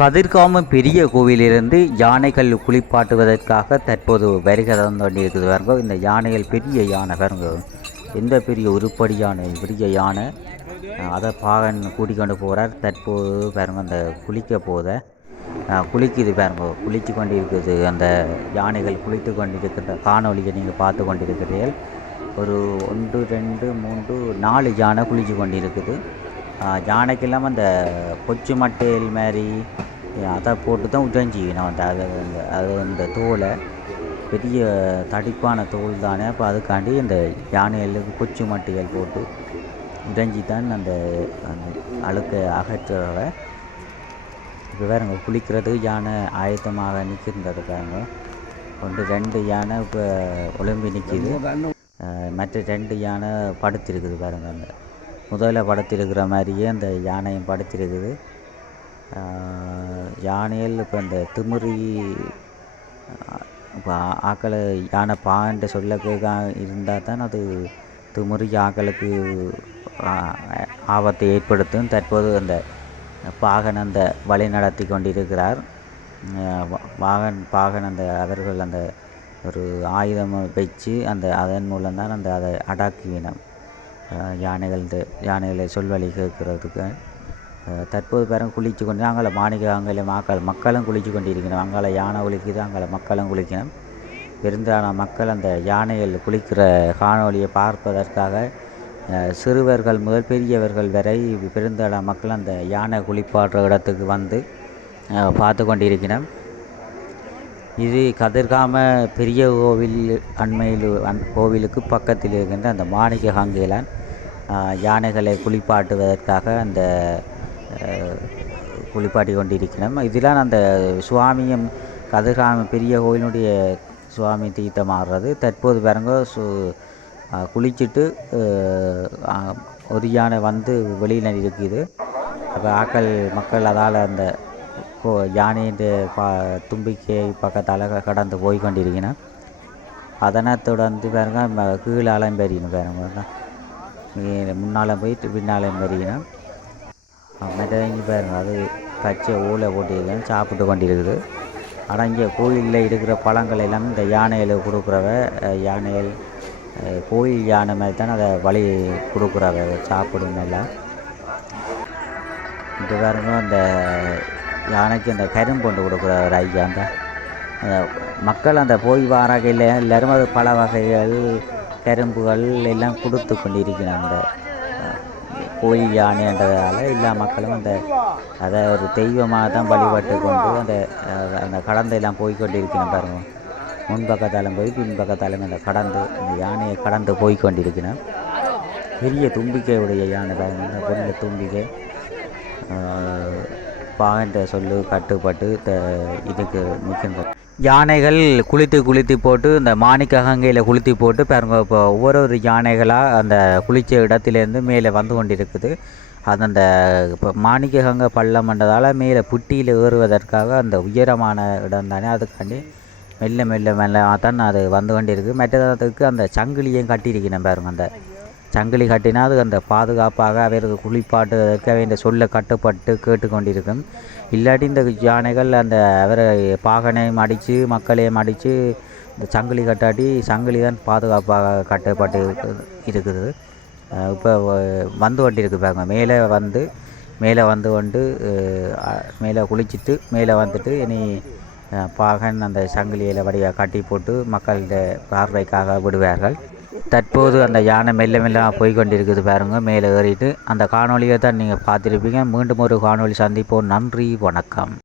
கதிர்காமம் பெரிய கோவிலிருந்து யானைகள் குளிப்பாட்டுவதற்காக தற்போது வருகை தந்து கொண்டிருக்குது பாருங்க. இந்த யானைகள் பெரிய யானை பாருங்க, எந்த பெரிய உருப்படி யானை, பெரிய யானை. அதை பாகன் கூட்டிக்கொண்டு போகிறார். தற்போது பாருங்க அந்த குளிக்க போத குளிக்குது பாருங்க, குளித்து கொண்டு இருக்குது. அந்த யானைகள் குளித்து கொண்டிருக்கிற காணொலியை நீங்கள் பார்த்து கொண்டிருக்கிறீர்கள். ஒரு 1 2 3 4 யானை குளித்து கொண்டிருக்குது. யானைக்கெல்லாம் அந்த கொச்சு மட்டையில் மாதிரி அதை போட்டு தான் உடஞ்சிக்கணும். அது அந்த தோலை பெரிய தடிப்பான தோல் தானே, அப்போ அதுக்காண்டி இந்த யானைகளுக்கு கொச்சு மட்டைகள் போட்டு உடஞ்சி தான் அந்த அழுக்கை அகற்றுறவை. இப்போ வேறுங்க குளிக்கிறது யானை ஆயத்தமாக நிற்கின்றது பாருங்க. 1 2 யானை இப்போ ஒளிம்பி நிற்கிது. மற்ற 2 யானை படுத்திருக்குது பாருங்க. அந்த முதல்ல படுத்திருக்கிற மாதிரியே அந்த யானையும் படுத்திருக்குது. யானைகள் இப்போ இந்த திமிரி இப்போ ஆக்களை யானை பான்ற சொல்ல கேட்க இருந்தால் தான் அது திமிரி ஆக்களுக்கு ஆபத்தை ஏற்படுத்தும். தற்போது அந்த பாகன் அந்த வழி நடத்தி கொண்டிருக்கிறார். பாகன் அந்த அவர்கள் அந்த ஒரு ஆயுதம் வச்சு அதன் மூலம்தான் அதை அடக்குவினம். யானைகளை சொல்வழி கேட்குறதுக்கு தற்போது பேரும் குளித்து கொண்டு அங்கே மாணிக்க மக்களும் குளித்து கொண்டு இருக்கணும். அங்கே யானை குளிக்குது, அங்கே மக்களும் குளிக்கணும். பெருந்தான மக்கள் அந்த யானைகள் குளிக்கிற காணொலியை பார்ப்பதற்காக சிறுவர்கள் முதல் பெரியவர்கள் வரை பெருந்தான மக்கள் அந்த யானை குளிப்பாடுற இடத்துக்கு வந்து பார்த்து கொண்டிருக்கணும். இது கதிர்காம பெரிய கோவில் கோவிலுக்கு பக்கத்தில் இருக்கின்ற அந்த மாணிக்க காங்கேயன் யானைகளை குளிப்பாட்டுவதற்காக அந்த குளிப்பாட்டி கொண்டிருக்கணும். இதெல்லாம் அந்த சுவாமியும் கதிர்காம பெரிய கோவிலுடைய சுவாமி தீர்த்தமாடுறது. தற்போது பாருங்க குளிச்சுட்டு ஒரு யானை வந்து வெளியில் இருக்குது. அப்போ மக்கள் அதால் அந்த யானையின் தும்பிக்கை பக்கத்தால் கடந்து போய் கொண்டிருக்கணும். அதனை தொடர்ந்து பாருங்க கீழே அலம்பெறியணும் பாருங்க, முன்னால் போயிட்டு பின்னாலும் பெறியணும். மற்றவங்க பாருங்க அது பச்சை ஊழை போட்டிருக்கணும், சாப்பிட்டு கொண்டிருக்குது. ஆனால் இங்கே கோயிலில் இருக்கிற பழங்கள் எல்லாம் இந்த யானைகளுக்கு கொடுக்குறவ யானைகள் கோயில் யானை மாதிரி தான் அதை வழி கொடுக்குறவ சாப்பிடும் எல்லாம். இந்த பாருங்க அந்த யானைக்கு அந்த கரும்பு கொண்டு கொடுக்குற ஒரு ஐயா அந்த மக்கள் அந்த போய் வாராகையில் எல்லோரும் அது பல வகைகள் கரும்புகள் எல்லாம் கொடுத்து கொண்டிருக்கிறாங்க. அந்த கோயில் யானைன்றதால் எல்லா மக்களும் அதை ஒரு தெய்வமாக தான் வழிபட்டு கொண்டு அந்த கடந்தையெல்லாம் போய்கொண்டிருக்கணும் பாருங்கள். முன்பக்கத்தாலும் போய் பின்பக்கத்தாலும் அந்த யானையை கடந்து போய்கொண்டிருக்கணும். பெரிய தும்பிக்கையுடைய யானை பாருங்கள், அந்த பெரிய தும்பிக்கை பாகன்ற சொல்லு கட்டுப்பட்டு இதுக்கு நிற்கின்றது. யானைகள் குளித்து போட்டு இந்த மாணிக்க கங்கையில் குளித்து போட்டு பாருங்க. இப்போ ஒவ்வொரு யானைகளாக அந்த குளித்த இடத்துலேருந்து மேலே வந்து கொண்டிருக்குது. அது அந்த இப்போ மாணிக்க கங்கை பள்ளம்ன்றதால் மேலே புட்டியில் ஏறுவதற்காக அந்த உயரமான இடம் தானே, அதுக்காண்டி மெல்ல தான் அது வந்து கொண்டிருக்கு. மற்றதுக்கு அந்த சங்கிலியும் கட்டியிருக்கணும் பாருங்க. அந்த சங்கிலி கட்டினா அது அந்த பாதுகாப்பாக அவருக்கு குளிப்பாட்டுவதற்கு அவை இந்த சொல்ல கட்டுப்பட்டு கேட்டுக்கொண்டிருக்கும். இல்லாட்டி இந்த யானைகள் அந்த அவரை பாகனையும் அடித்து மக்களையும் அடித்து இந்த சங்கிலி கட்டாட்டி சங்கிலி தான் பாதுகாப்பாக கட்டப்பட்டு இருக்குது. இப்போ வந்து கொண்டு இருக்குது பாருங்க. மேலே வந்து கொண்டு மேலே குளிச்சுட்டு மேலே வந்துட்டு இனி பாகன் அந்த சங்கிலியில் வடிவாக கட்டி போட்டு மக்களுடைய பார்வைக்காக விடுவார்கள். தற்போது அந்த யானை மெல்ல போய்கொண்டிருக்குது பாருங்கள், மேலே ஏறிட்டு. அந்த காணொலியை தான் நீங்கள் பார்த்துருப்பீங்க. மீண்டும் ஒரு காணொலி சந்திப்போம். நன்றி, வணக்கம்.